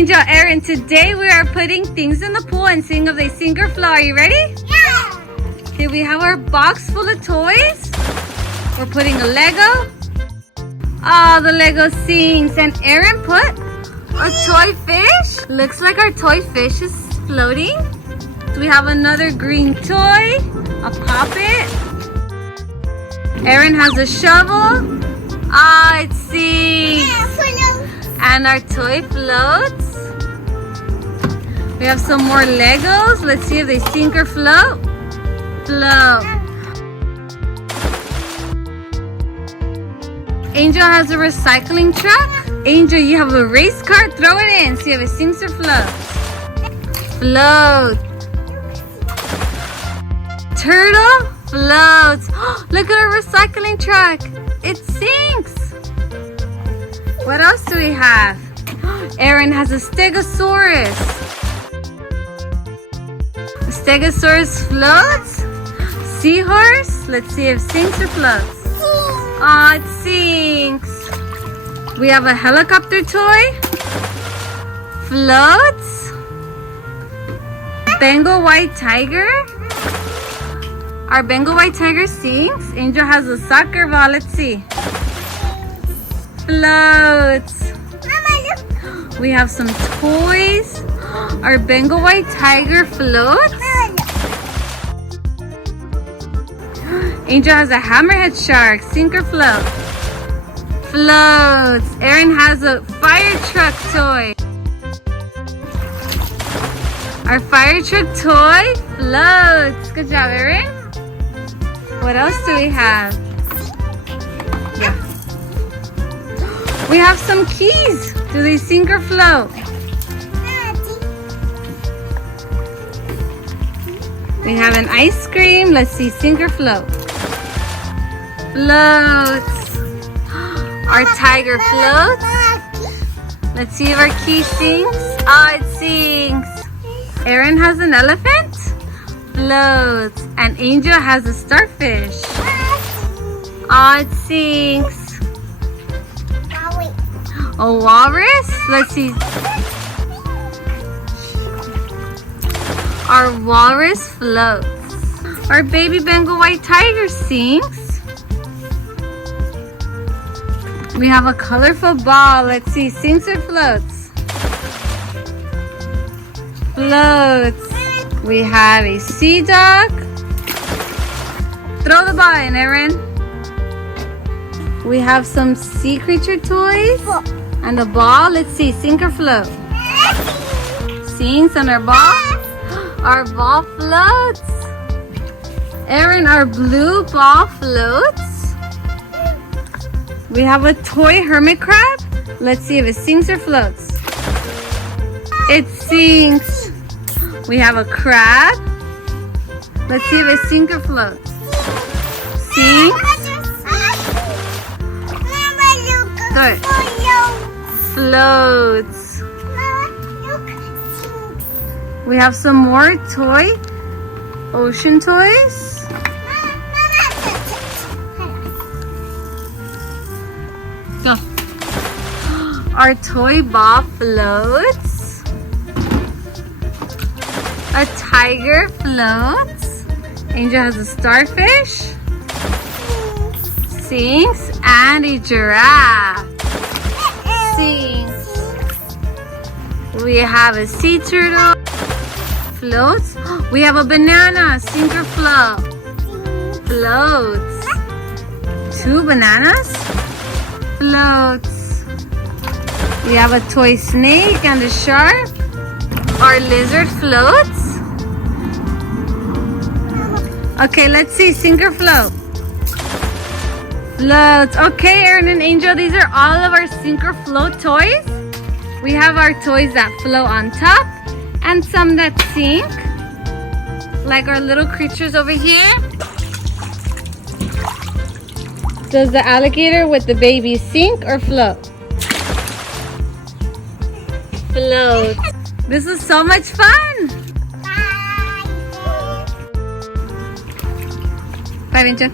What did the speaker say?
Angel, Aaron, today we are putting things in the pool and seeing if they sink or float. Are you ready? Yeah. Okay, we have our box full of toys. We're putting a Lego. Oh, the Lego sinks. And Aaron put a toy fish. Looks like our toy fish is floating. So we have another green toy, a poppet. Aaron has a shovel. Ah, it sinks. And our toy floats. We have some more Legos. Let's see if they sink or float. Float. Angel has a recycling truck. Angel, you have a race car. Throw it in. See if it sinks or floats. Float. Turtle floats. Look at our recycling truck. It sinks. What else do we have? Aaron has a Stegosaurus. The Stegosaurus floats. Seahorse. Let's see if it sinks or floats. Oh, it sinks. We have a helicopter toy. Floats. Bengal white tiger. Our Bengal white tiger sinks. Angel has a soccer ball. Let's see. Floats. We have some toys. Our Bengal white tiger floats. Angel has a hammerhead shark. Sink or float? Floats. Aaron has a fire truck toy. Our fire truck toy floats. Good job, Aaron. What else do we have? Yeah. We have some keys. Do they sink or float? We have an ice cream. Let's see, sink or float? Floats. Our tiger floats. Let's see if our key sinks. Oh, it sinks. Aaron has an elephant. Floats. And Angel has a starfish. Oh, it sinks. A walrus? Let's see. Our walrus floats. Our baby Bengal white tiger sinks. We have a colorful ball. Let's see, sinks or floats? Floats. We have a sea duck. Throw the ball in, Aaron. We have some sea creature toys. And a ball. Let's see, sink or float? Sinks on our ball. Our ball floats. Aaron, our blue ball floats. We have a toy hermit crab. Let's see if it sinks or floats. It sinks. We have a crab. Let's see if it sinks or floats. Sinks. Good. Floats. We have some more ocean toys. Go. Our toy ball floats. A tiger floats. Angel has a starfish. Sinks. And a giraffe. Sinks. We have a sea turtle. Floats. We have a banana. Sink or float? Floats. 2 bananas. Floats. We have a toy snake and a shark. Our lizard floats. Okay, let's see. Sink or float? Floats. Okay, Aaron and Angel, these are all of our sink or float toys. We have our toys that float on top and some that sink, like our little creatures over here. Does the alligator with the baby sink or float? Float. This was so much fun. Bye, Angel.